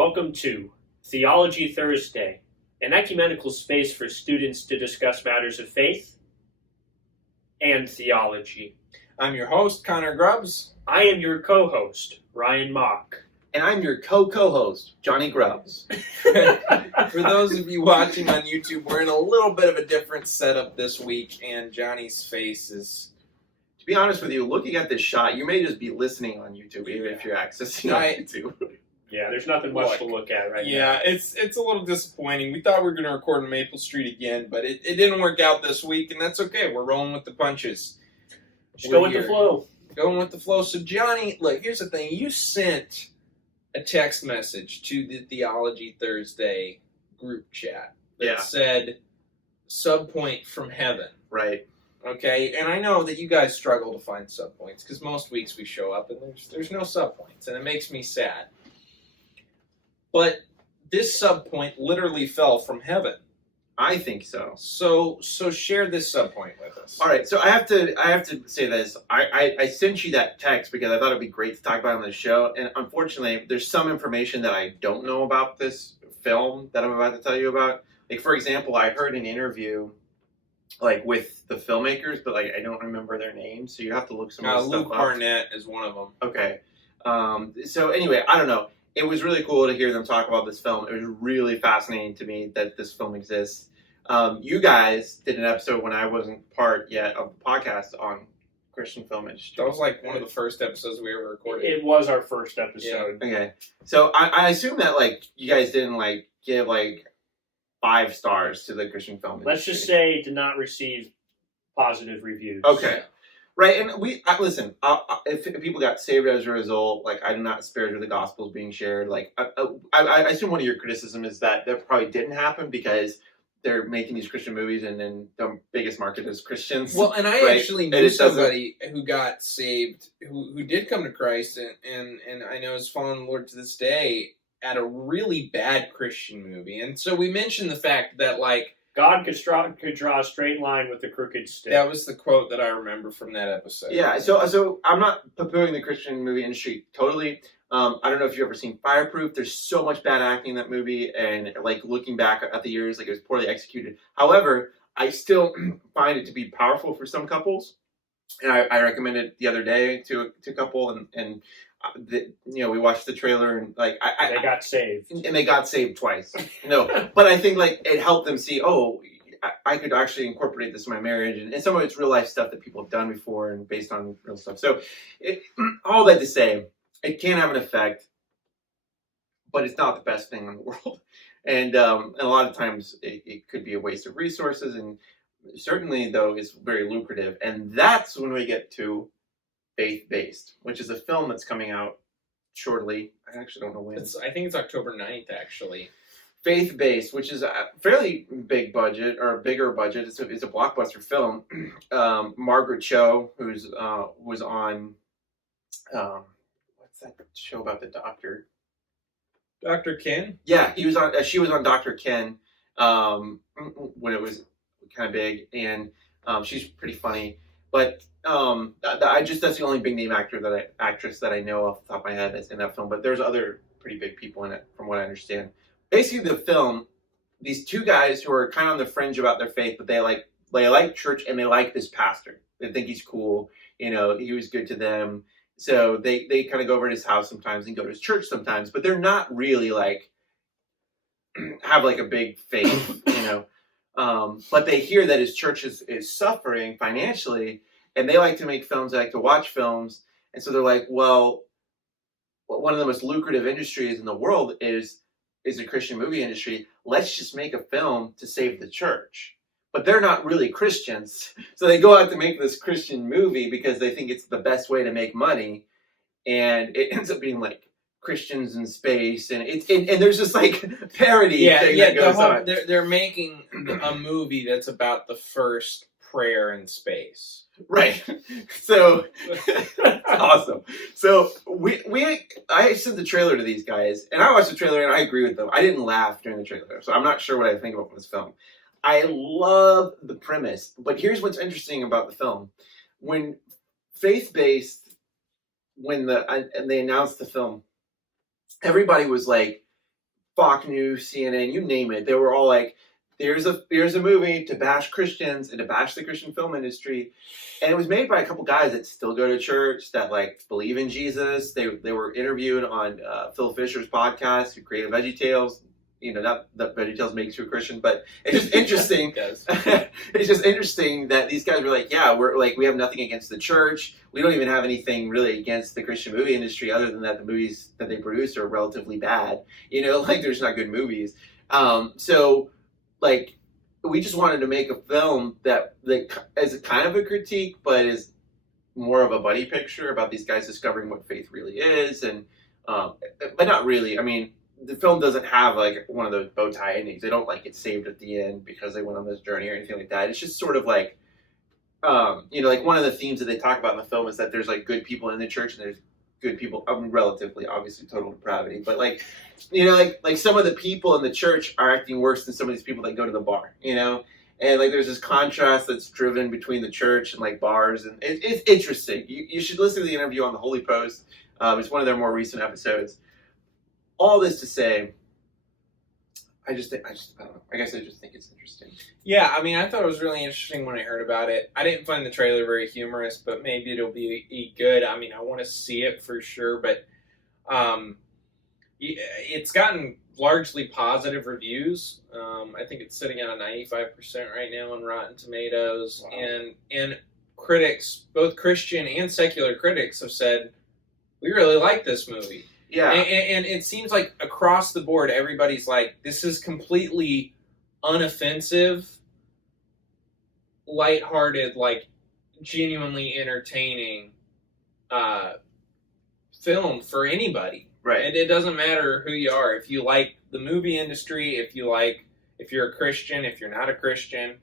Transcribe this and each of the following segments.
Welcome to Theology Thursday, an ecumenical space for students to discuss matters of faith and theology. I'm your host, Connor Grubbs. I am your co-host, Ryan Mock. And I'm your co-host, Johnny Grubbs. For those of you watching on YouTube, we're in a little bit of a different setup this week, and Johnny's face is... To be honest with you, looking at this shot, you may just be listening on YouTube, even if you're accessing on YouTube. Yeah, there's nothing much to look at right now. Yeah, it's a little disappointing. We thought we were going to record in Maple Street again, but it didn't work out this week, and that's okay. We're rolling with the punches. Just go with the flow. Going with the flow. So, Johnny, look, here's the thing. You sent a text message to the Theology Thursday group chat that said, subpoint from heaven. Right. Okay, and I know that you guys struggle to find subpoints, because most weeks we show up and there's no subpoints, and it makes me sad. But this subpoint literally fell from heaven. I think so. So share this subpoint with us. All right, so I have to say this. I sent you that text because I thought it'd be great to talk about it on the show, and unfortunately, there's some information that I don't know about this film that I'm about to tell you about. Like, for example, I heard an interview with the filmmakers, but I don't remember their names, so you have to look some of this stuff Luke up. Barnett is one of them. Okay. So anyway, I don't know. It was really cool to hear them talk about this film. It was really fascinating to me that this film exists. You guys did an episode when I wasn't part yet of the podcast on Christian film industry. That was one of the first episodes we ever recorded. It was our first episode. Yeah. Okay. So I assume that you guys didn't give 5 stars to the Christian film industry. Let's just say it did not receive positive reviews. Okay. Right, and listen. If people got saved as a result, I do not disparage the gospels being shared. I assume one of your criticism is that probably didn't happen because they're making these Christian movies, and then the biggest market is Christians. Well, and I actually knew somebody who got saved, who did come to Christ, and I know is following the Lord to this day at a really bad Christian movie. And so we mentioned the fact that God could draw a straight line with the crooked stick. That was the quote that I remember from that episode. Yeah, so I'm not poo-pooing the Christian movie industry totally. I don't know if you've ever seen Fireproof. There's so much bad acting in that movie, and looking back at the years, it was poorly executed. However, I still find it to be powerful for some couples, and I recommended it the other day to a couple, and we watched the trailer, and they got saved, and they got saved twice. No, but I think it helped them see, I could actually incorporate this in my marriage, and some of it's real life stuff that people have done before and based on real stuff. So, all that to say, it can have an effect, but it's not the best thing in the world, and a lot of times it could be a waste of resources, and certainly though it's very lucrative, and that's when we get to Faith-Based, which is a film that's coming out shortly. I actually don't know when. I think it's October 9th, actually. Faith-Based, which is a fairly big budget, or a bigger budget. It's a blockbuster film. Margaret Cho, who's was on what's that show about the doctor? Dr. Ken? Yeah, he was on. She was on Dr. Ken when it was kind of big, and she's pretty funny. But that's the only big name actress that I know off the top of my head that's in that film. But there's other pretty big people in it, from what I understand. Basically, the film, these two guys who are kind of on the fringe about their faith, but they like church, and they like this pastor. They think he's cool. He was good to them. So they kind of go over to his house sometimes and go to his church sometimes. But they're not really have a big faith, but they hear that his church is suffering financially, and they like to make films. They like to watch films, and so they're like, well, one of the most lucrative industries in the world is the Christian movie industry. Let's just make a film to save the church. But they're not really Christians, so they go out to make this Christian movie because they think it's the best way to make money, and it ends up being Christians in space, and there's this parody thing that goes on. They're making a movie that's about the first prayer in space. Right. So awesome. So I sent the trailer to these guys, and I watched the trailer, and I agree with them. I didn't laugh during the trailer, so I'm not sure what I think about this film. I love the premise, but here's what's interesting about the film. When Faith-Based, and they announced the film, everybody was Fox News, CNN, you name it. They were all like, here's a movie to bash Christians and to bash the Christian film industry. And it was made by a couple guys that still go to church, that like believe in Jesus. They were interviewed on Phil Fisher's podcast, who created VeggieTales. You know, not that VeggieTales makes you a Christian, but it's just interesting. It's just interesting that these guys were like, yeah, we have nothing against the church. We don't even have anything really against the Christian movie industry, other than that the movies that they produce are relatively bad. You know, like there's not good movies. So like, we just wanted to make a film that is kind of a critique, but is more of a buddy picture about these guys discovering what faith really is, and but not really. I mean, the film doesn't have like one of those bow tie endings. They don't like get saved at the end because they went on this journey or anything like that. It's just sort of like, you know, like one of the themes that they talk about in the film is that there's like good people in the church and there's good people. I mean, relatively, obviously, total depravity, but like, you know, like some of the people in the church are acting worse than some of these people that go to the bar. You know, and like there's this contrast that's driven between the church and like bars, and it's interesting. You should listen to the interview on the Holy Post. It's one of their more recent episodes. All this to say, I don't know. I guess I just think it's interesting. Yeah, I mean, I thought it was really interesting when I heard about it. I didn't find the trailer very humorous, but maybe it'll be good. I mean, I want to see it for sure, but it's gotten largely positive reviews. I think it's sitting at a 95% right now on Rotten Tomatoes, wow. and critics, both Christian and secular critics, have said, we really like this movie. Yeah. And it seems like across the board, everybody's like, this is completely unoffensive, lighthearted, like genuinely entertaining film for anybody. Right. And it doesn't matter who you are. If you like the movie industry, if you're a Christian, if you're not a Christian,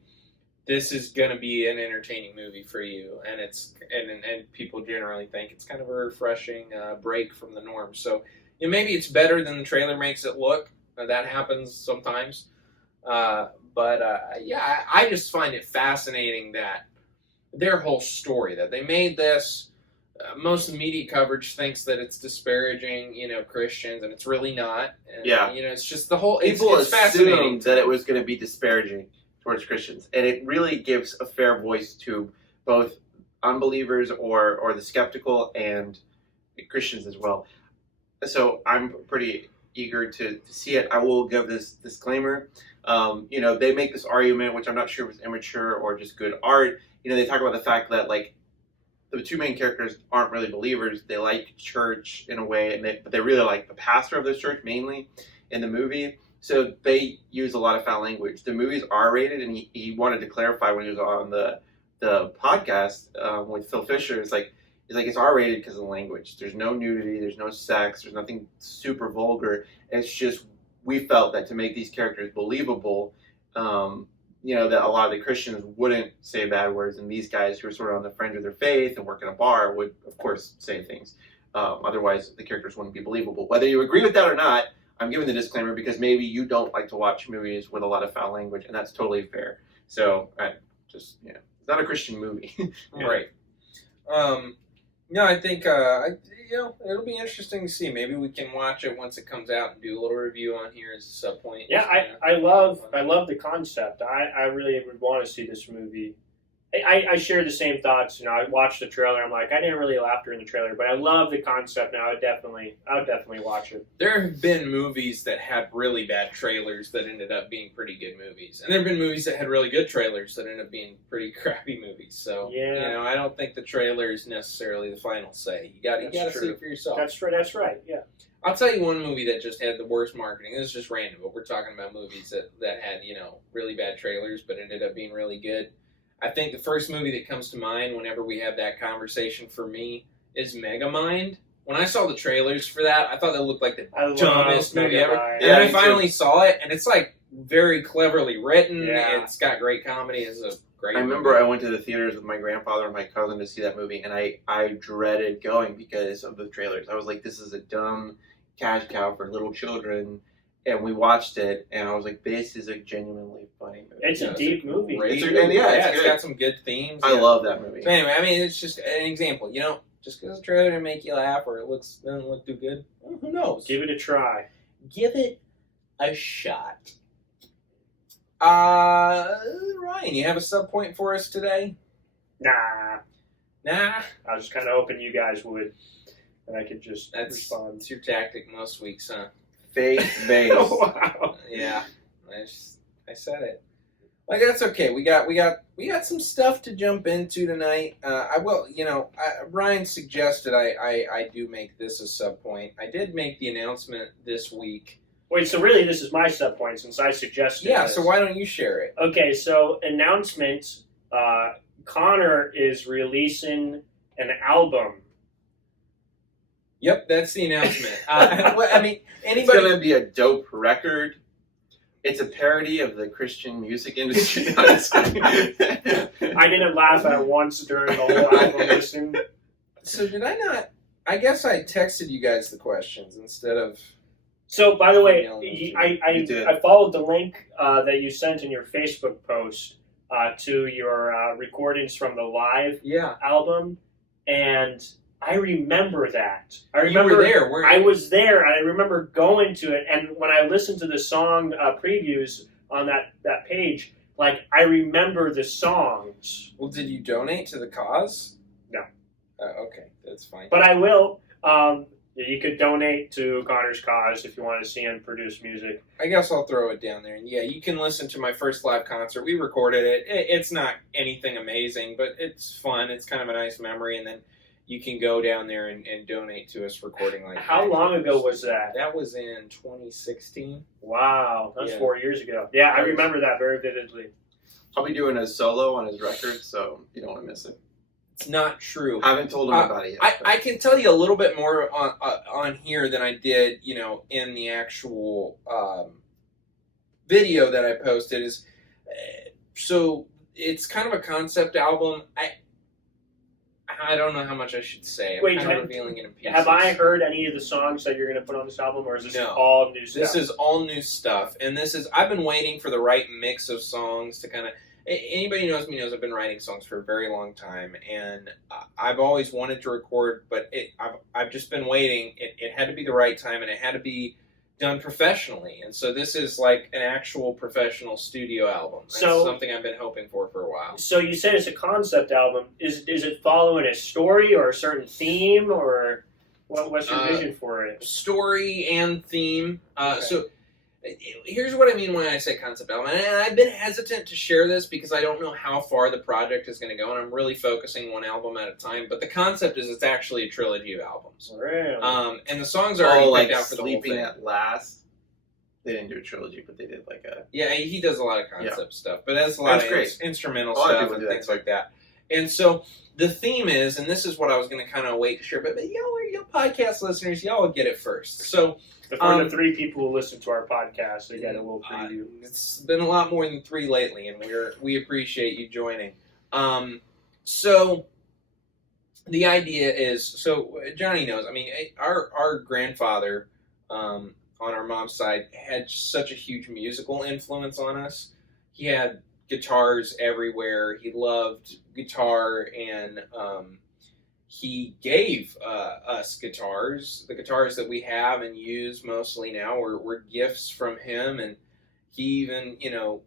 this is going to be an entertaining movie for you, and and people generally think it's kind of a refreshing break from the norm. So, you know, maybe it's better than the trailer makes it look. That happens sometimes, yeah, I just find it fascinating that their whole story, that they made this. Most of the media coverage thinks that it's disparaging, you know, Christians, and it's really not. And, yeah, you know, it's just the whole. People it's fascinating assumed that it was going to be disparaging towards Christians, and it really gives a fair voice to both unbelievers or the skeptical and Christians as well. So I'm pretty eager to see it. I will give this disclaimer. You know, they make this argument, which I'm not sure was immature or just good art. You know, they talk about the fact that like the two main characters aren't really believers. They like church in a way, but they really like the pastor of this church mainly in the movie. So they use a lot of foul language. The movie's R-rated, and he wanted to clarify when he was on the podcast with Phil Fisher. It's like it's R-rated because of the language. There's no nudity. There's no sex. There's nothing super vulgar. It's just we felt that to make these characters believable, you know, that a lot of the Christians wouldn't say bad words, and these guys who are sort of on the fringe of their faith and work in a bar would, of course, say things. Otherwise, the characters wouldn't be believable. Whether you agree with that or not, I'm giving the disclaimer because maybe you don't like to watch movies with a lot of foul language, and that's totally fair. So, it's not a Christian movie. Right. No, I think, you know, it'll be interesting to see. Maybe we can watch it once it comes out and do a little review on here as a sub point. Yeah, I love the concept. I really would want to see this movie. I share the same thoughts. You know, I watched the trailer. I'm like, I didn't really laugh during the trailer, but I love the concept, and I would definitely watch it. There have been movies that had really bad trailers that ended up being pretty good movies, and there have been movies that had really good trailers that ended up being pretty crappy movies. So, yeah. You know, I don't think the trailer is necessarily the final say. You got to see it for yourself. That's true. That's right. Yeah. I'll tell you one movie that just had the worst marketing. This is just random, but we're talking about movies that had, you know, really bad trailers but ended up being really good. I think the first movie that comes to mind whenever we have that conversation for me is Megamind. When I saw the trailers for that, I thought that looked like the dumbest movie ever. And then I finally saw it, and it's like very cleverly written. Yeah. It's got great comedy. It's a great movie. remember I went to the theaters with my grandfather and my cousin to see that movie, and I dreaded going because of the trailers. I was like, this is a dumb cash cow for little children. And we watched it, and I was like, this is a genuinely funny movie. It's a deep movie. It's got some good themes. I love that movie. So anyway, I mean, it's just an example. You know, just because the trailer didn't make you laugh or it doesn't look too good, who knows? Give it a try. Give it a shot. Ryan, you have a sub point for us today? Nah. Nah. I was just kind of hoping you guys would, and I could just respond. That's your tactic most weeks, huh? Faith-based. Wow. Yeah. I said it. Like, that's okay. We got some stuff to jump into tonight. Ryan suggested I do make this a sub point. I did make the announcement this week. Wait, so really this is my sub point since I suggested Yeah, this. so why don't you share it? Okay, so announcement, Connor is releasing an album. Yep, that's the announcement. I mean, It's anybody... going to be a dope record. It's a parody of the Christian music industry. No, I'm just kidding. I didn't laugh at it once during the whole album listen. So did I not... I guess I texted you guys the questions instead of... So, by the way, You did. I followed the link that you sent in your Facebook post to your recordings from the live album, and I remember that. I remember you were there, weren't you? I was there, and I remember going to it, and when I listened to the song previews on that page, like, I remember the songs. Well, did you donate to the cause? No. Okay, that's fine. But I will. You could donate to Connor's cause if you want to see him produce music. I guess I'll throw it down there. And yeah, you can listen to my first live concert. We recorded it. It's not anything amazing, but it's fun. It's kind of a nice memory. And then you can go down there and donate to us recording like How long ago was that? That was in 2016. Wow, that's Yeah. 4 years ago. Yeah, I remember that very vividly. I'll be doing a solo on his record, so you don't want to miss it. It's not true. I haven't told him about it yet. I can tell you a little bit more on here than I did, in the actual video that I posted. So it's kind of a concept album. I don't know how much I should say. I'm kind of revealing it in pieces. Have I heard any of the songs that you're going to put on this album, or is this No. all new stuff? This is all new stuff, and I've been waiting for the right mix of songs to kind of. Anybody who knows me knows I've been writing songs for a very long time, and I've always wanted to record, but I've just been waiting. It had to be the right time, and it had to be done professionally. And so this is like an actual professional studio album. That's something I've been hoping for a while. So you said it's a concept album. Is it following a story or a certain theme, or what's your vision for it? Story and theme. Okay. So here's what I mean when I say concept album. And I've been hesitant to share this because I don't know how far the project is going to go, and I'm really focusing one album at a time. But the concept is it's actually a trilogy of albums. Really? And the songs are already picked out for the whole Sleeping thing. at Last. They didn't do a trilogy, but they did like a... Yeah, he does a lot of concept stuff, but that's a lot of great. Instrumental A lot of stuff people and do that things too. like that. And so the theme is, and this is what I was going to kind of wait to share, but y'all podcast listeners, y'all will get it first. So For the 3 people who listen to our podcast, they get a little preview. It's been a lot more than 3 lately, and we appreciate you joining. So the idea is, so Johnny knows. I mean, our grandfather on our mom's side had such a huge musical influence on us. He had guitars everywhere. He loved guitar, and he gave us guitars. The guitars that we have and use mostly now were gifts from him, and he even,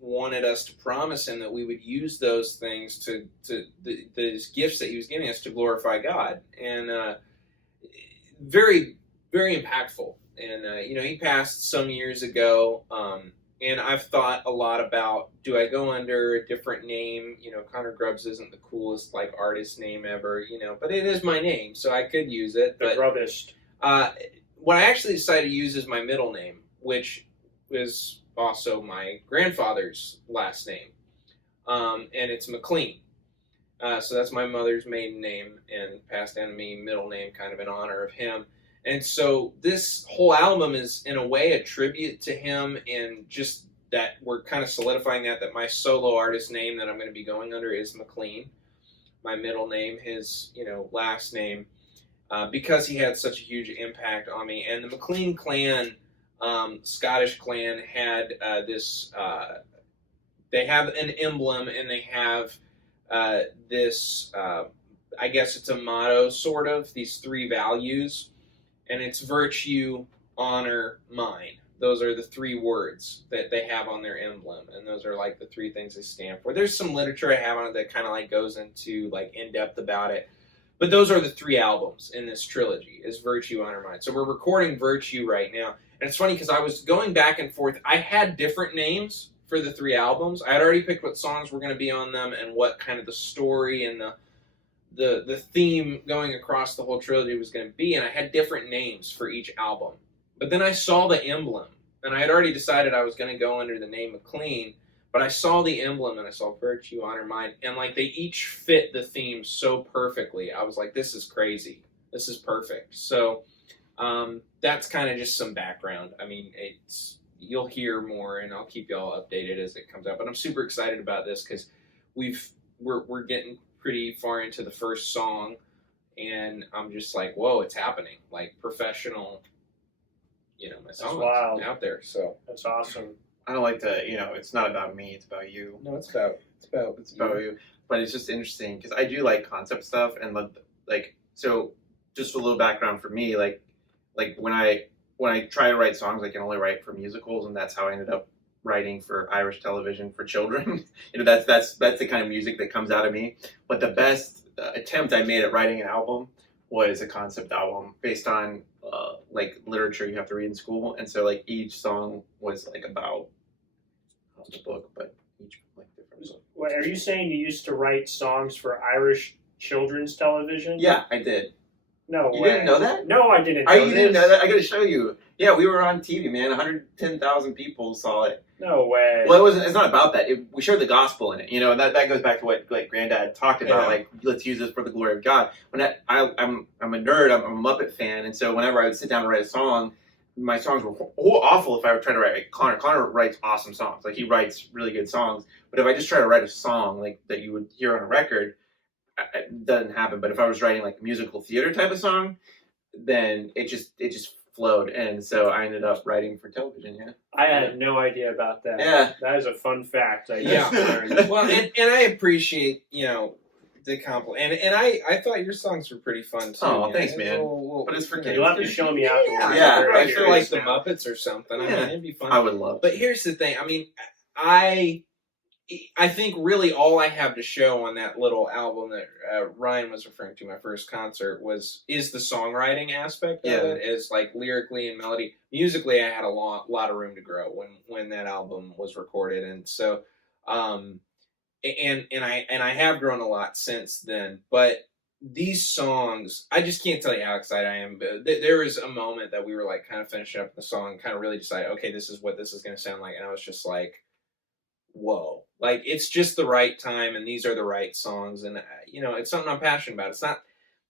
wanted us to promise him that we would use those things to these gifts that he was giving us to glorify God, and very, very impactful. And he passed some years ago. And I've thought a lot about, do I go under a different name? Connor Grubbs isn't the coolest, artist name ever, but it is my name, so I could use it. The Grubbist. What I actually decided to use is my middle name, which is also my grandfather's last name. And it's McLean. So that's my mother's maiden name, and passed down to me, middle name, kind of in honor of him. And so this whole album is, in a way, a tribute to him, and just that we're kind of solidifying that my solo artist name that I'm going to be going under is McLean. My middle name, his, last name, because he had such a huge impact on me. And the McLean clan, Scottish clan, had this, they have an emblem, and they have this, I guess it's a motto, sort of, these 3 values. And it's virtue, honor, mine. those are the 3 words that they have on their emblem, and those are like the 3 things they stand for. There's some literature I have on it that kind of like goes into like in depth about it, but those are the 3 albums in this trilogy: is Virtue, Honor, Mind. So we're recording Virtue right now, and it's funny because I was going back and forth. I had different names for the 3 albums. I had already picked what songs were going to be on them and what kind of the story and the theme going across the whole trilogy was going to be, and I had different names for each album. But then I saw the emblem, and I had already decided I was going to go under the name McLean, but I saw the emblem, and I saw Virtue, Honor, Mind, and like they each fit the theme so perfectly. I was like, this is crazy. This is perfect. So that's kind of just some background. I mean, you'll hear more, and I'll keep y'all updated as it comes out. But I'm super excited about this because we're getting pretty far into the first song, and I'm just like, whoa, it's happening. Like professional, my song's out there. So That's awesome. I don't like to, it's not about me, it's about you. no, it's about You. But it's just interesting because I do like concept stuff, and so just a little background for me, like when I try to write songs, I can only write for musicals, and that's how I ended up writing for Irish television for children. That's the kind of music that comes out of me. But the best attempt I made at writing an album was a concept album based on literature you have to read in school, and so like each song was like about the book, but each like different. Wait, are you saying you used to write songs for Irish children's television? Yeah, I did. No You way. didn't know that? No, I didn't. You didn't know that? I gotta show you. Yeah, we were on TV, man. 110,000 people saw it. No way. Well, it's not about that. We shared the gospel in it, and that goes back to what Granddad talked about. Yeah. Like, let's use this for the glory of God. When I'm a nerd, I'm a Muppet fan, and so whenever I would sit down and write a song, my songs were awful if I would try to write. Like Connor writes awesome songs. Like he writes really good songs. But if I just try to write a song like that you would hear on a record, it doesn't happen. But if I was writing like a musical theater type of song, then it just flowed, and so I ended up writing for television. Yeah, I had no idea about that. Yeah. That is a fun fact. I Yeah. just learned. Well, and I appreciate, the compliment. And I thought your songs were pretty fun, too. Oh, thanks, man. But it's for kids. You'll have to show me afterwards. Yeah, I'm very I feel like curious the now. Muppets or something. I mean, Yeah. it'd be fun. I would love. But here's the thing. I mean, I think really all I have to show on that little album that Ryan was referring to, my first concert, is the songwriting aspect of it, is like lyrically and melody. Musically, I had a lot of room to grow when that album was recorded, and so, and I have grown a lot since then. But these songs, I just can't tell you how excited I am. But there was a moment that we were like kind of finishing up the song, kind of really decided, okay, this is what this is going to sound like, and I was just like, whoa, like it's just the right time, and these are the right songs, and it's something I'm passionate about. It's not,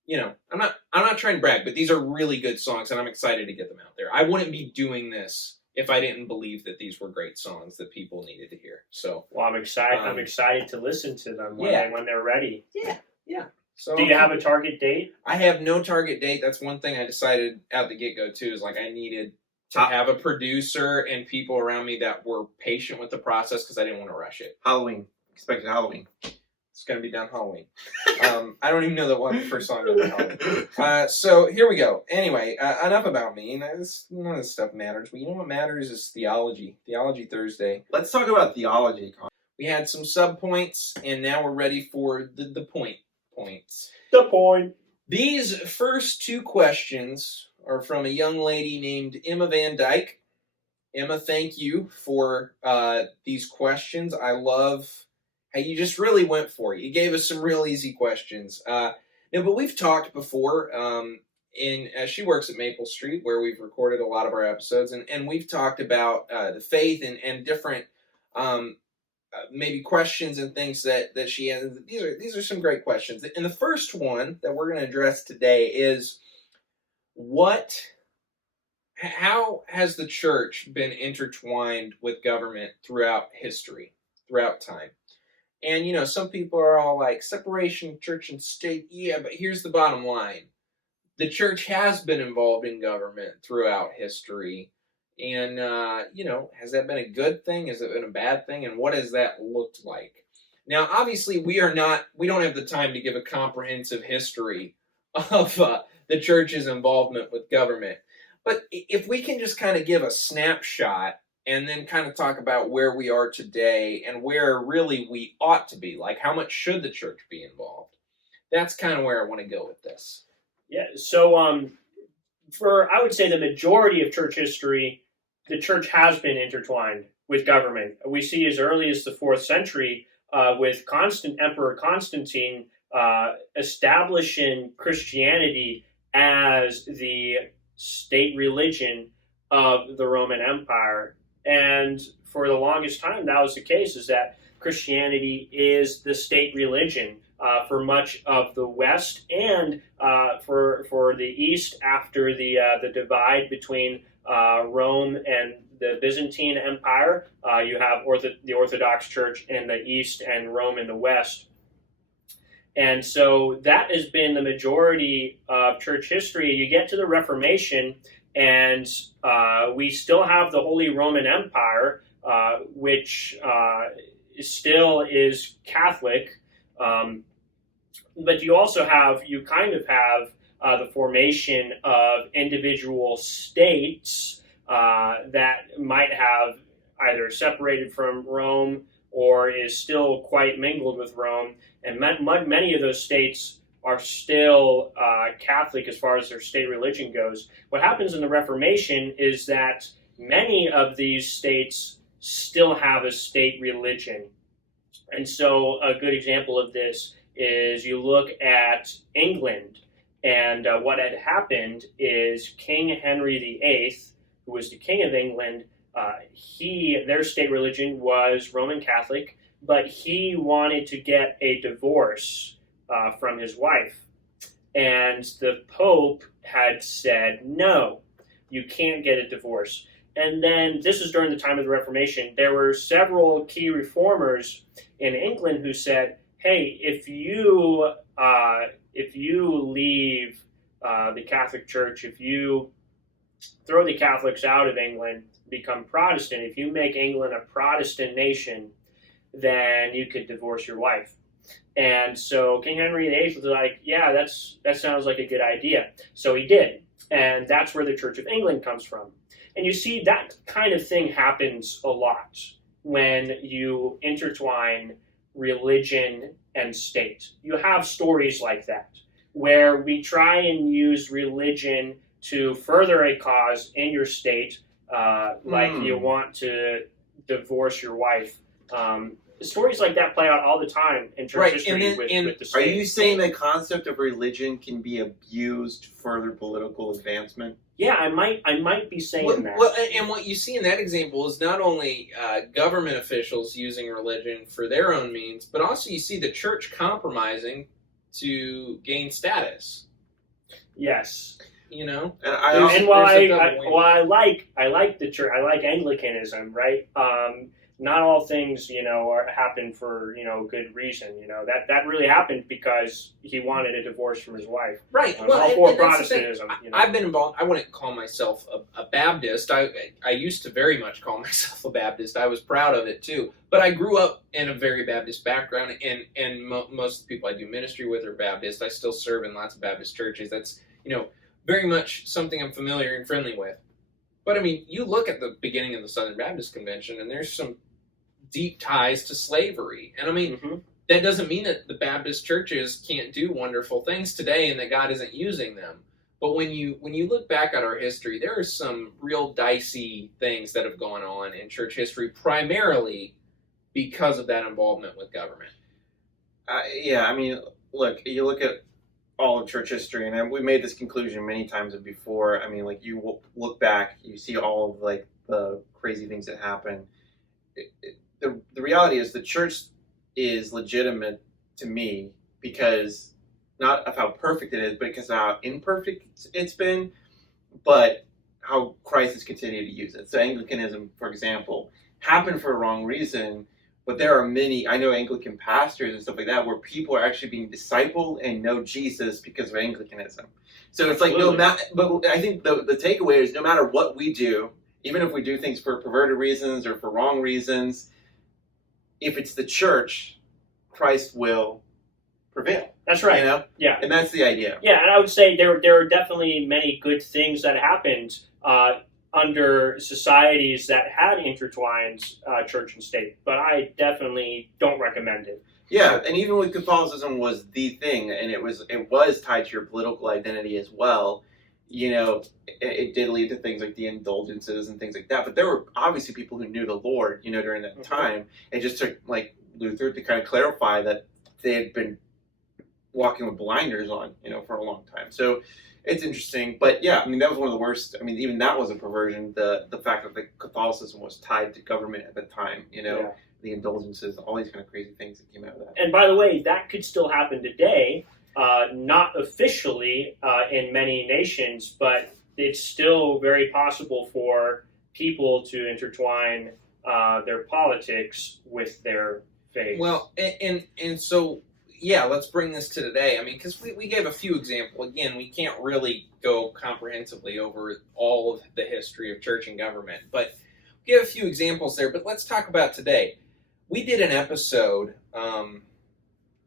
I'm not trying to brag, but these are really good songs, and I'm excited to get them out there. I wouldn't be doing this if I didn't believe that these were great songs that people needed to hear. So, Well, I'm excited. I'm excited to listen to them when they're ready. yeah. So, Do you have a target date? I have no target date. That's one thing I decided at the get-go too. Is like I needed to have a producer and people around me that were patient with the process because I didn't want to rush it. Halloween. Expected Halloween. It's going to be done Halloween. I don't even know what the first song is Halloween. So here we go. Anyway, enough about me. None of this stuff matters. But you know what matters is theology. Theology Thursday. Let's talk about theology, Connor. We had some sub-points, and now we're ready for the points. The point. These first 2 questions are from a young lady named Emma Van Dyke. Emma, thank you for these questions. I love how you just really went for it. You gave us some real easy questions. But we've talked before. She works at Maple Street, where we've recorded a lot of our episodes, and we've talked about the faith and different maybe questions and things that she has. These are some great questions. And the first one that we're going to address today is, how has the church been intertwined with government throughout history, throughout time? And, some people are all like, separation of church and state. Yeah, but here's the bottom line. The church has been involved in government throughout history. And, has that been a good thing? Has it been a bad thing? And what has that looked like? Now, obviously, we don't have the time to give a comprehensive history of the church's involvement with government. But if we can just kind of give a snapshot and then kind of talk about where we are today and where really we ought to be, like how much should the church be involved? That's kind of where I want to go with this. Yeah. So, for I would say the majority of church history, the church has been intertwined with government. We see as early as the 4th century with Emperor Constantine establishing Christianity as the state religion of the Roman Empire. And for the longest time, that was the case, is that Christianity is the state religion for much of the West and for the East after the divide between Rome and the Byzantine Empire. You have the Orthodox Church in the East and Rome in the West. And so that has been the majority of church history. You get to the Reformation, and we still have the Holy Roman Empire, which still is Catholic. But you kind of have the formation of individual states that might have either separated from Rome or is still quite mingled with Rome. And many of those states are still Catholic as far as their state religion goes. What happens in the Reformation is that many of these states still have a state religion. And so a good example of this is you look at England, and what had happened is King Henry VIII, who was the King of England, their state religion was Roman Catholic, but he wanted to get a divorce from his wife. And the Pope had said, no, you can't get a divorce. And then this is during the time of the Reformation. There were several key reformers in England who said, hey, if you leave the Catholic Church, if you throw the Catholics out of England, become Protestant, if you make England a Protestant nation, then you could divorce your wife. And so King Henry VIII was like, yeah, that sounds like a good idea. So he did. And that's where the Church of England comes from. And you see that kind of thing happens a lot when you intertwine religion and state. You have stories like that, where we try and use religion to further a cause in your state, like you want to divorce your wife. Stories like that play out all the time in church history with the state. Are you saying the concept of religion can be abused for further political advancement? Yeah, I might be saying that. Well, and what you see in that example is not only government officials using religion for their own means, but also you see the church compromising to gain status. Yes. You know, and while I like the church, I like Anglicanism, right? Not all things, happen for, good reason. That really happened because he wanted a divorce from his wife. Right. All for Protestantism. I've been involved. I wouldn't call myself a Baptist. I used to very much call myself a Baptist. I was proud of it too. But I grew up in a very Baptist background, and most of the people I do ministry with are Baptist. I still serve in lots of Baptist churches. That's, very much something I'm familiar and friendly with. But I mean, you look at the beginning of the Southern Baptist Convention, and there's some deep ties to slavery. And I mean, that doesn't mean that the Baptist churches can't do wonderful things today and that God isn't using them. But when you look back at our history, there are some real dicey things that have gone on in church history, primarily because of that involvement with government. Yeah, I mean, look, you look at all of church history, and we made this conclusion many times before. I mean, like, you look back, you see all of, like, the crazy things that happen. The reality is the church is legitimate to me because not of how perfect it is, but because of how imperfect it's been, but how Christ has continued to use it. So Anglicanism, for example, happened for a wrong reason, but there are many, I know Anglican pastors and stuff like that, where people are actually being discipled and know Jesus because of Anglicanism. So it's like, but I think the takeaway is no matter what we do, even if we do things for perverted reasons or for wrong reasons, if it's the church, Christ will prevail. That's right. Yeah. And that's the idea. Yeah, and I would say there are definitely many good things that happened under societies that had intertwined church and state, but I definitely don't recommend it. Yeah, and even with Catholicism was the thing, and it was tied to your political identity as well. It did lead to things like the indulgences and things like that. But there were obviously people who knew the Lord, during that time. It just took like Luther to kind of clarify that they had been walking with blinders on, for a long time. So it's interesting. But yeah, I mean, that was one of the worst. I mean, even that was a perversion. The fact that the Catholicism was tied to government at the time, Yeah. The indulgences, all these kind of crazy things that came out of that. And by the way, that could still happen today, not officially in many nations, but it's still very possible for people to intertwine their politics with their faith. Well, and so, yeah, let's bring this to today. I mean, because we gave a few examples. Again, we can't really go comprehensively over all of the history of church and government, but we gave a few examples there. But let's talk about today. We did an episode,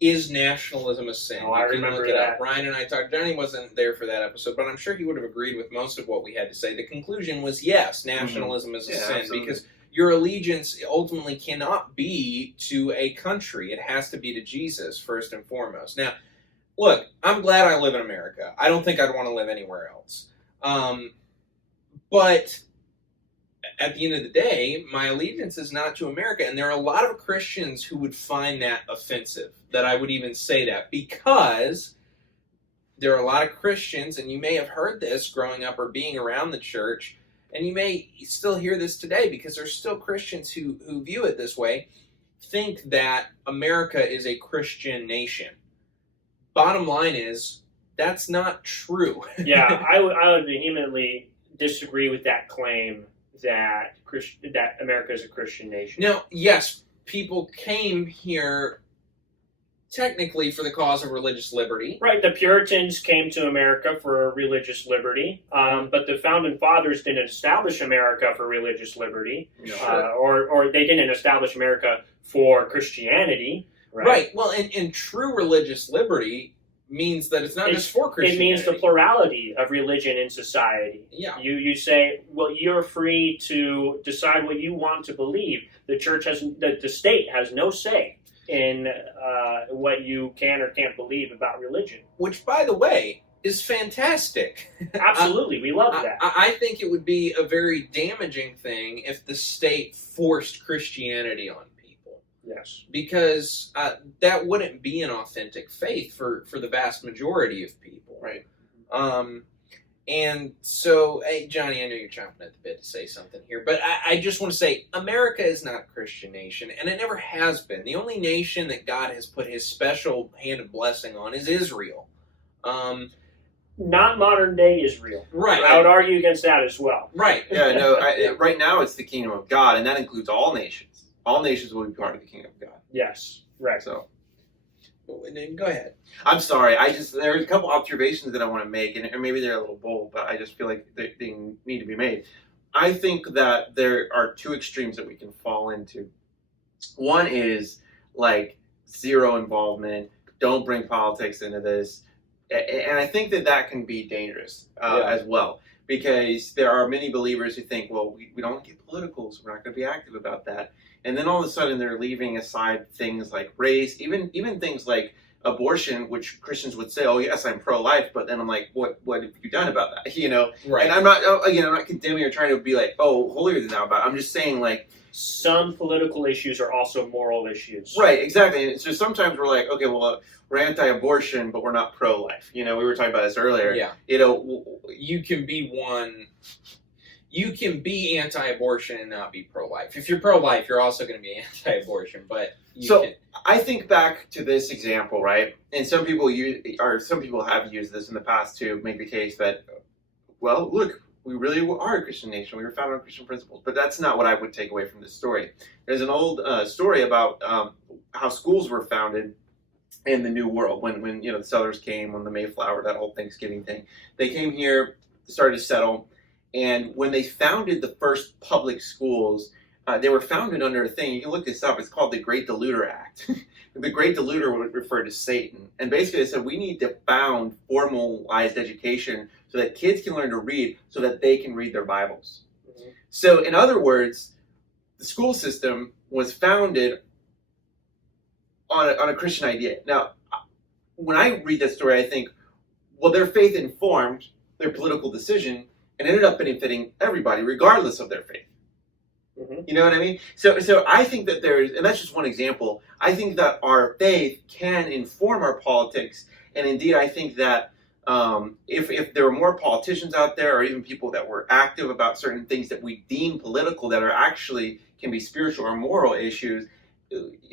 Is Nationalism a Sin? Oh, I remember look it that. up. Ryan and I talked. Johnny wasn't there for that episode, but I'm sure he would have agreed with most of what we had to say. The conclusion was, yes, nationalism is a sin, absolutely. because your allegiance ultimately cannot be to a country. It has to be to Jesus, first and foremost. Now, look, I'm glad I live in America. I don't think I'd want to live anywhere else. But at the end of the day, my allegiance is not to America. And there are a lot of Christians who would find that offensive, that I would even say that, because there are a lot of Christians, and you may have heard this growing up or being around the church, and you may still hear this today, because there's still Christians who view it this way, think that America is a Christian nation. Bottom line is, that's not true. Yeah, I would vehemently disagree with that claim that that America is a Christian nation. Now, yes, people came here technically for the cause of religious liberty. Right, the Puritans came to America for religious liberty, but the Founding Fathers didn't establish America for religious liberty, or they didn't establish America for Christianity. Right. Well, and true religious liberty means that it's not just for Christianity. It means the plurality of religion in society. Yeah. You say, well, you're free to decide what you want to believe. The church the state has no say in what you can or can't believe about religion. Which, by the way, is fantastic. Absolutely, we love that. I think it would be a very damaging thing if the state forced Christianity on people. Yes. Because that wouldn't be an authentic faith for the vast majority of people. Right. And so, hey, Johnny, I know you're chomping at the bit to say something here, but I just want to say, America is not a Christian nation, and it never has been. The only nation that God has put his special hand of blessing on is Israel. Not modern day Israel. Right. I would argue against that as well. Right. Yeah, no, right now it's the kingdom of God, and that includes all nations. All nations will be part of the kingdom of God. Yes, right. So, Go ahead. I'm sorry. There's a couple observations that I want to make, and maybe they're a little bold, but I just feel like they need to be made. I think that there are two extremes that we can fall into. One is like zero involvement, don't bring politics into this, and I think that can be dangerous as well, because there are many believers who think, well, we don't get political, so we're not going to be active about that. And then all of a sudden they're leaving aside things like race, even things like abortion, which Christians would say, oh yes, I'm pro-life, but then I'm like, what have you done about that? Right. And I'm not condemning or trying to be like, oh, holier than thou, but I'm just saying, like, some political issues are also moral issues. Right, exactly. And so sometimes we're like, okay, well, we're anti-abortion, but we're not pro-life. We were talking about this earlier. Yeah. You can be anti-abortion and not be pro-life. If you're pro-life, you're also going to be anti-abortion. But I think back to this example, right? And some people have used this in the past to make the case that, well, look, we really are a Christian nation. We were founded on Christian principles. But that's not what I would take away from this story. There's an old story about how schools were founded in the New World when the settlers came on the Mayflower, that whole Thanksgiving thing. They came here, started to settle. And when they founded the first public schools, they were founded under a thing. You can look this up. It's called the Great Deluder Act. The Great Deluder would refer to Satan, and basically they said we need to found formalized education so that kids can learn to read, so that they can read their Bibles. Mm-hmm. So, in other words, the school system was founded on a Christian idea. Now, when I read that story, I think, well, their faith informed their political decision and ended up benefiting everybody, regardless of their faith. Mm-hmm. You know what I mean? So I think that and that's just one example, I think that our faith can inform our politics, and indeed I think that if there were more politicians out there, or even people that were active about certain things that we deem political that are actually can be spiritual or moral issues,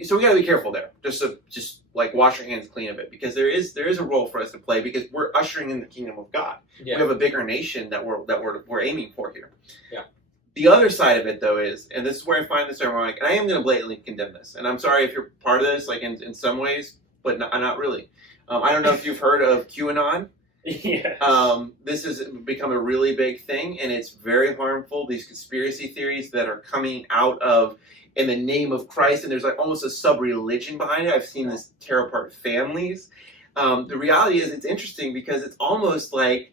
so we got to be careful there. Just like wash your hands clean of it, because there is a role for us to play, because we're ushering in the kingdom of God. Yeah. We have a bigger nation that we're aiming for here. Yeah. The other side of it, though, is, and this is where I find this ironic, and I am going to blatantly condemn this, and I'm sorry if you're part of this, like in some ways, but not really. I don't know if you've heard of QAnon. Yes. This has become a really big thing, and it's very harmful. These conspiracy theories that are coming out of in the name of Christ, and there's like almost a sub-religion behind it. I've seen this tear apart families. The reality is, it's interesting because it's almost like,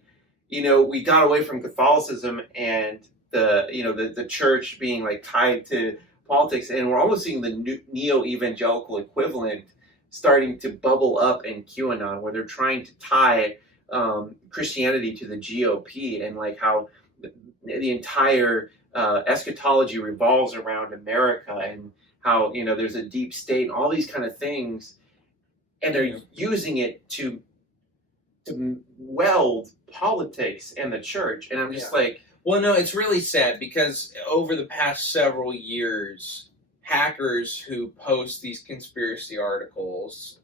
we got away from Catholicism and the church being like tied to politics, and we're almost seeing the neo-evangelical equivalent starting to bubble up in QAnon, where they're trying to tie Christianity to the GOP, and like how the entire eschatology revolves around America, and how there's a deep state and all these kind of things, and they're using it to weld politics and the church, and I'm just like, well, no, it's really sad, because over the past several years, hackers who post these conspiracy articles,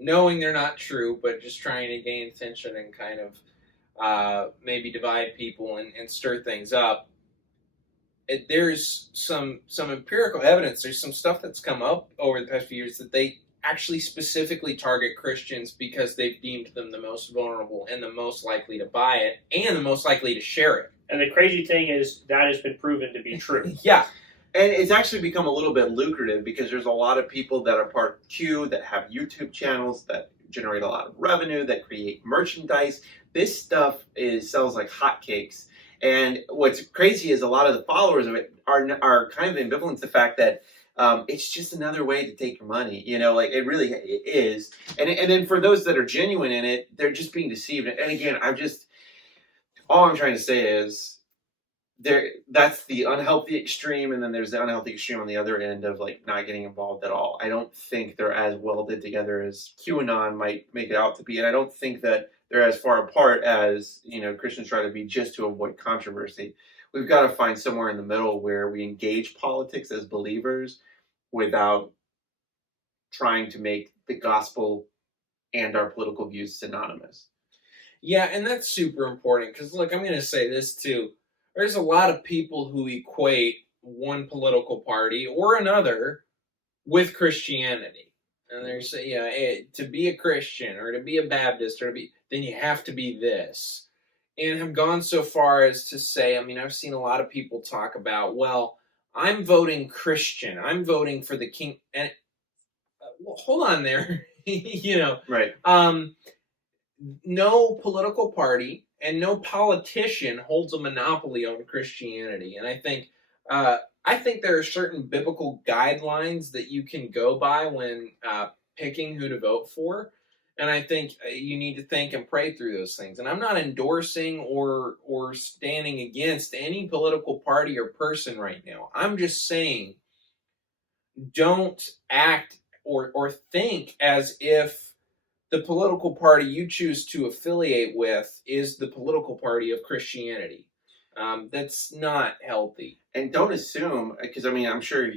knowing they're not true, but just trying to gain attention and kind of maybe divide people and stir things up, there's some empirical evidence. There's some stuff that's come up over the past few years that they actually specifically target Christians because they've deemed them the most vulnerable and the most likely to buy it and the most likely to share it. And the crazy thing is that has been proven to be true. Yeah. And it's actually become a little bit lucrative, because there's a lot of people that are part of Q that have YouTube channels that generate a lot of revenue, that create merchandise. This stuff sells like hotcakes. And what's crazy is a lot of the followers of it are kind of ambivalent to the fact that it's just another way to take your money. Like it really is. And then for those that are genuine in it, they're just being deceived. And again, all I'm trying to say is that's the unhealthy extreme, and then there's the unhealthy extreme on the other end of like not getting involved at all. I don't think they're as welded together as QAnon might make it out to be, and I don't think that they're as far apart as Christians try to be just to avoid controversy. We've got to find somewhere in the middle where we engage politics as believers without trying to make the gospel and our political views synonymous. Yeah, and that's super important, because look, I'm going to say this too. There's a lot of people who equate one political party or another with Christianity. And they're saying, to be a Christian or to be a Baptist then you have to be this. And have gone so far as to say, I've seen a lot of people talk about, well, I'm voting Christian. I'm voting for the king. And well, hold on there. Right. No political party and no politician holds a monopoly on Christianity. And I think there are certain biblical guidelines that you can go by when picking who to vote for. And I think you need to think and pray through those things. And I'm not endorsing or standing against any political party or person right now. I'm just saying, don't act or think as if the political party you choose to affiliate with is the political party of Christianity. That's not healthy. And don't assume, because I'm sure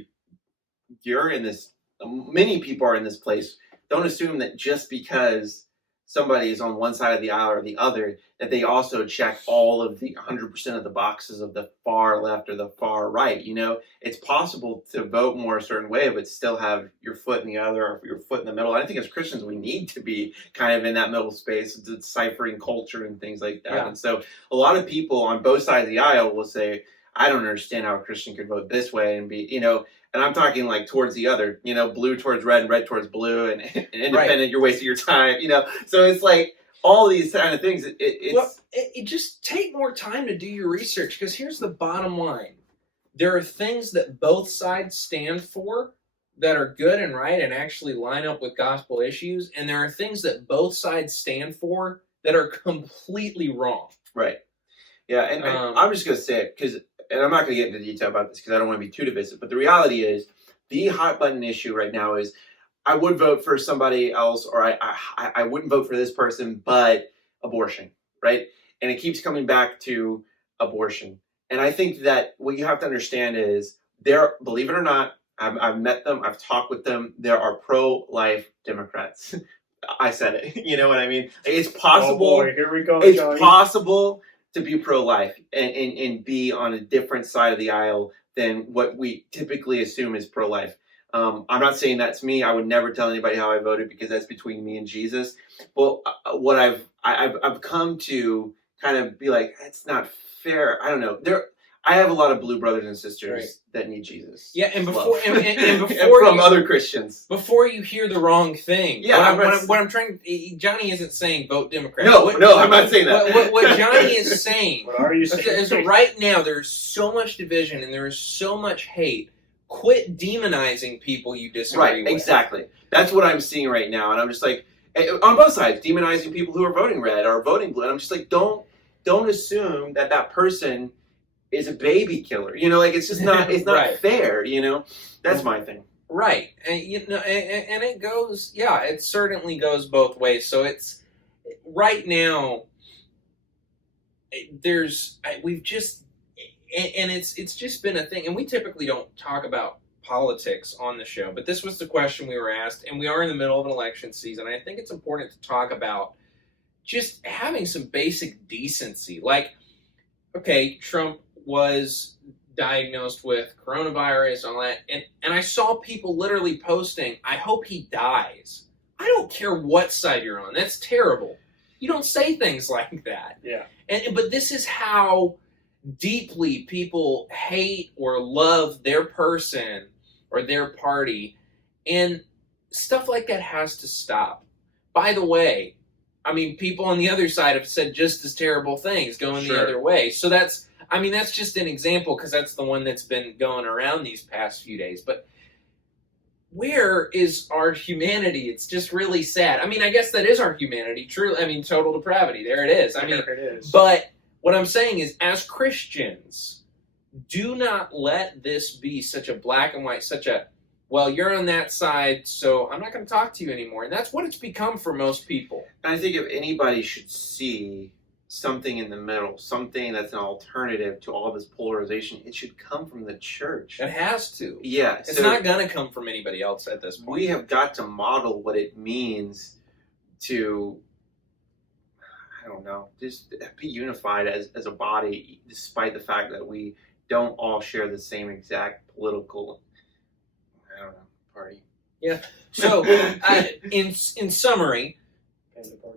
you're in this, many people are in this place, don't assume that just because somebody is on one side of the aisle or the other, that they also check all of the 100% of the boxes of the far left or the far right. It's possible to vote more a certain way, but still have your foot in the other or your foot in the middle. I think as Christians, we need to be kind of in that middle space, deciphering culture and things like that. Yeah. And so a lot of people on both sides of the aisle will say, I don't understand how a Christian could vote this way and be, and I'm talking like towards the other, blue towards red and red towards blue and independent, Right. you're wasting your time, So it's like all these kind of things. It just take more time to do your research, because here's the bottom line. There are things that both sides stand for that are good and right and actually line up with gospel issues, and there are things that both sides stand for that are completely wrong. Right. Yeah, and I'm just going to say it, and I'm not going to get into detail about this because I don't want to be too divisive, but the reality is the hot button issue right now is I would vote for somebody else, or I wouldn't vote for this person, but abortion, right? And it keeps coming back to abortion. And I think that what you have to understand is believe it or not, I've met them, I've talked with them, there are pro-life Democrats. I said it. You know what I mean? It's possible. Oh boy, here we go, It's Johnny. possible to be pro-life and be on a different side of the aisle than what we typically assume is pro-life. I'm not saying that's me. I would never tell anybody how I voted because that's between me and Jesus. But what I've come to kind of be like, it's not fair. I don't know. I have a lot of blue brothers and sisters that need Jesus. Yeah, and Love. before and before from other Christians. Before you hear the wrong thing, Yeah, what I'm trying. Johnny isn't saying vote Democrat. No, I'm not saying that. What Johnny is saying What are you saying? is right now there's so much division and there is so much hate. Quit demonizing people you disagree with. Right, exactly. That's what I'm seeing right now, and I'm just like, on both sides, demonizing people who are voting red or voting blue. And I'm just like, don't assume that person is a baby killer. It's just not. It's not Right. fair. That's my thing. Right, and and it goes. Yeah, it certainly goes both ways. So it's right now. We've just. And it's just been a thing, and we typically don't talk about politics on the show, but this was the question we were asked, and we are in the middle of an election season. I think it's important to talk about just having some basic decency. Like, okay, Trump was diagnosed with coronavirus and all that, and I saw people literally posting, I hope he dies. I don't care what side you're on. That's terrible. You don't say things like that. Yeah. But this is how deeply people hate or love their person or their party, and stuff like that has to stop. By the way, I mean, people on the other side have said just as terrible things going the other way. So that's just an example, because that's the one that's been going around these past few days. But where is our humanity? It's just really sad. I mean, I guess that is our humanity. Truly, I mean, total depravity. There it is. I mean, There it is. but what I'm saying is, as Christians, do not let this be such a black and white, well, you're on that side, so I'm not going to talk to you anymore. And that's what it's become for most people. And I think if anybody should see something in the middle, something that's an alternative to all this polarization, it should come from the church. It has to. Yeah. It's not going to come from anybody else at this point. We have got to model what it means to, I don't know, just be unified as a body, despite the fact that we don't all share the same exact political, I don't know, party. Yeah. So, in summary,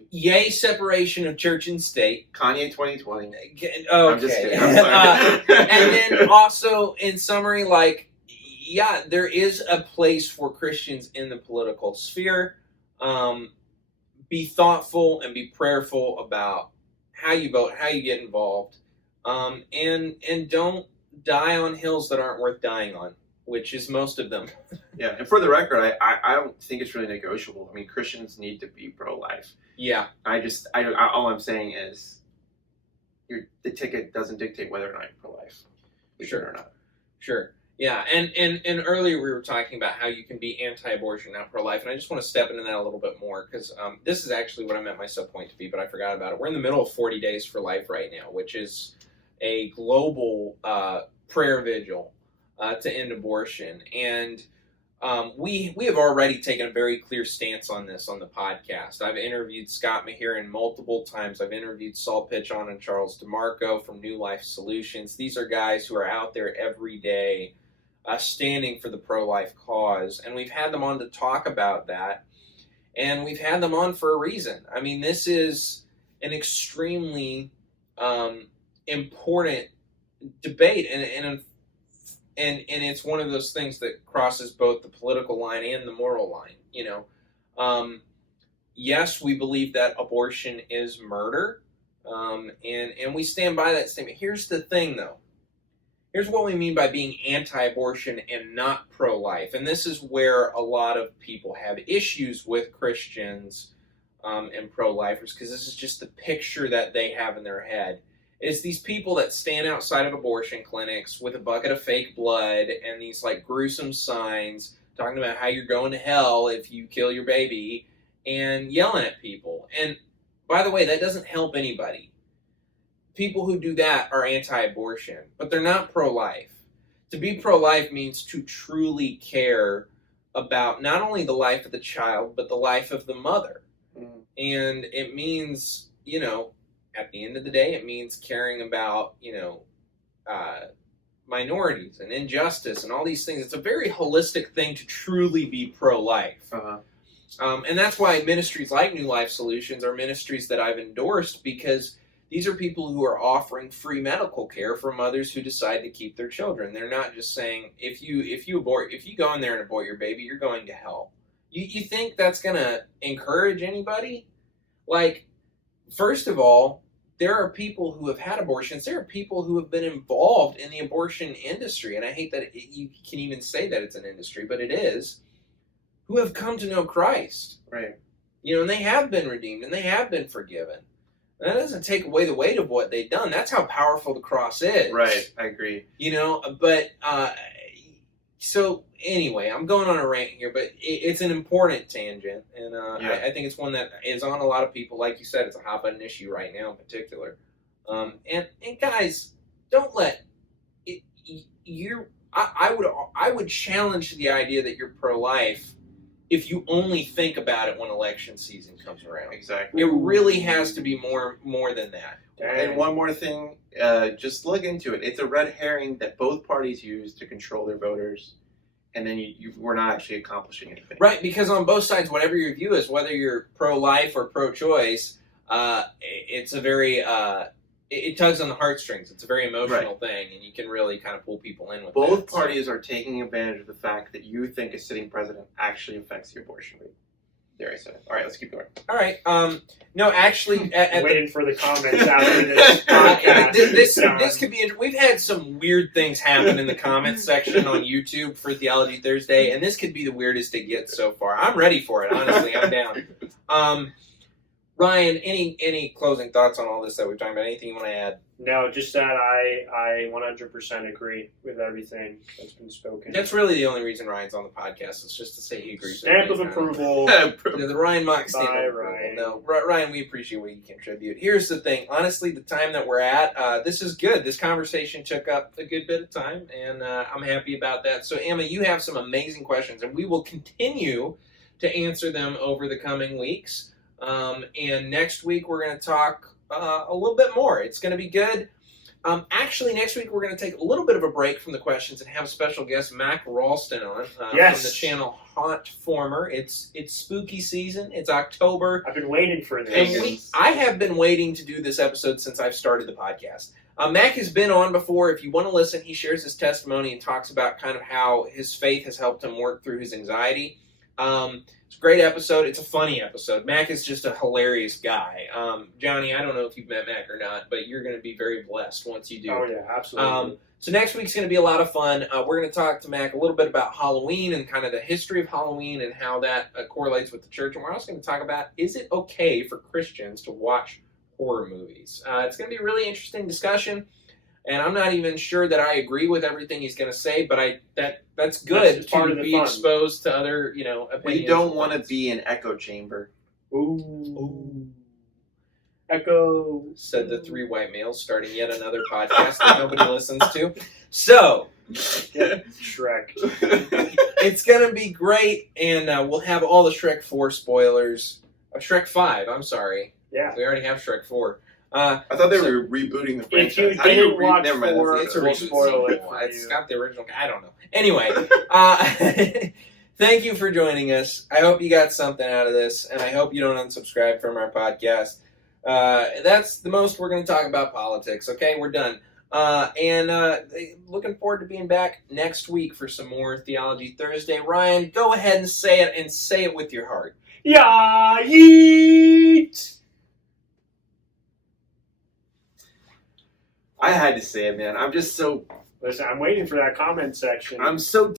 yay separation of church and state. Kanye 2020. Okay. I'm just kidding. I'm sorry. And then also, in summary, yeah, there is a place for Christians in the political sphere. Be thoughtful and be prayerful about how you vote, how you get involved, and don't die on hills that aren't worth dying on, which is most of them. Yeah, and for the record, I don't think it's really negotiable. I mean, Christians need to be pro-life. Yeah. All I'm saying is, the ticket doesn't dictate whether or not you're pro-life. Sure. Or not. Sure. Yeah, and earlier we were talking about how you can be anti-abortion, not pro-life, and I just want to step into that a little bit more, because this is actually what I meant my sub-point to be, but I forgot about it. We're in the middle of 40 Days for Life right now, which is a global prayer vigil to end abortion, and we have already taken a very clear stance on this on the podcast. I've interviewed Scott Mahiran multiple times. I've interviewed Saul Pitchon and Charles DeMarco from New Life Solutions. These are guys who are out there every day standing for the pro-life cause, and we've had them on to talk about that, and we've had them on for a reason. I mean, this is an extremely important debate, and it's one of those things that crosses both the political line and the moral line. Yes, we believe that abortion is murder, and we stand by that statement. Here's the thing, though. Here's what we mean by being anti-abortion and not pro-life, and this is where a lot of people have issues with Christians and pro-lifers, because this is just the picture that they have in their head. It's these people that stand outside of abortion clinics with a bucket of fake blood and these like gruesome signs talking about how you're going to hell if you kill your baby and yelling at people. And by the way, that doesn't help anybody. People who do that are anti-abortion, but they're not pro-life. To be pro-life means to truly care about not only the life of the child, but the life of the mother. And it means, at the end of the day, it means caring about, minorities and injustice and all these things. It's a very holistic thing to truly be pro-life. And that's why ministries like New Life Solutions are ministries that I've endorsed, because these are people who are offering free medical care for mothers who decide to keep their children. They're not just saying, if you go in there and abort your baby, you're going to hell. You think that's going to encourage anybody? Like, first of all, there are people who have had abortions. There are people who have been involved in the abortion industry, and I hate that you can even say that it's an industry, but it is, who have come to know Christ. Right. And they have been redeemed, and they have been forgiven. That doesn't take away the weight of what they've done. That's how powerful the cross is. Right, I agree. But so anyway, I'm going on a rant here, but it's an important tangent, and I think it's one that is on a lot of people. Like you said, it's a hot button issue right now in particular. And guys, don't let it. I would challenge the idea that you're pro-life if you only think about it when election season comes around. Exactly. It really has to be more than that. And one more thing, just look into it. It's a red herring that both parties use to control their voters, and then we're not actually accomplishing anything. Right, because on both sides, whatever your view is, whether you're pro-life or pro-choice, it's a very, it tugs on the heartstrings. It's a very emotional thing, and you can really kind of pull people in with both parties are taking advantage of the fact that you think a sitting president actually affects the abortion rate. There, I said it. All right, let's keep going. All right. No, actually, waiting for the comments after this podcast. This could be. We've had some weird things happen in the comments section on YouTube for Theology Thursday, and this could be the weirdest it gets so far. I'm ready for it. Honestly, I'm down. Ryan, any closing thoughts on all this that we've talked about? Anything you want to add? No, just that I 100% agree with everything that's been spoken. That's really the only reason Ryan's on the podcast. It's just to say he agrees. Stamp of approval. The Ryan Mock stamp of approval. Ryan. No, Ryan, we appreciate what you contribute. Here's the thing. Honestly, the time that we're at, this is good. This conversation took up a good bit of time, and I'm happy about that. So, Emma, you have some amazing questions, and we will continue to answer them over the coming weeks. And next week, we're going to talk a little bit more. It's going to be good. Actually, next week we're going to take a little bit of a break from the questions and have a special guest, Mac Ralston, on from the channel Haunt Former. It's spooky season. It's October. I've been waiting for this. And I have been waiting to do this episode since I've started the podcast. Mac has been on before. If you want to listen, he shares his testimony and talks about kind of how his faith has helped him work through his anxiety. It's a great episode. It's a funny episode. Mac is just a hilarious guy. Johnny, I don't know if you've met Mac or not, but you're going to be very blessed once you do. Oh, yeah, absolutely. So next week's going to be a lot of fun. We're going to talk to Mac a little bit about Halloween and kind of the history of Halloween and how that correlates with the church. And we're also going to talk about, is it okay for Christians to watch horror movies? It's going to be a really interesting discussion. And I'm not even sure that I agree with everything he's going to say, but that's good to be exposed to other, opinions. We don't want to be an echo chamber. Ooh. Echo. Said the three white males starting yet another podcast that nobody listens to. So, Shrek. It's going to be great, and we'll have all the Shrek 4 spoilers. Shrek 5, I'm sorry. Yeah. We already have Shrek 4. I thought they were rebooting the franchise. If you didn't watch never mind. 4, It's a we'll reboot spoil it sequel. for It's you. got the original. I don't know. Anyway, thank you for joining us. I hope you got something out of this, and I hope you don't unsubscribe from our podcast. That's the most we're going to talk about politics. Okay, we're done. Looking forward to being back next week for some more Theology Thursday. Ryan, go ahead and say it, and say it with your heart. Yeah, yeet! I had to say it, man. I'm just so. Listen, I'm waiting for that comment section. I'm so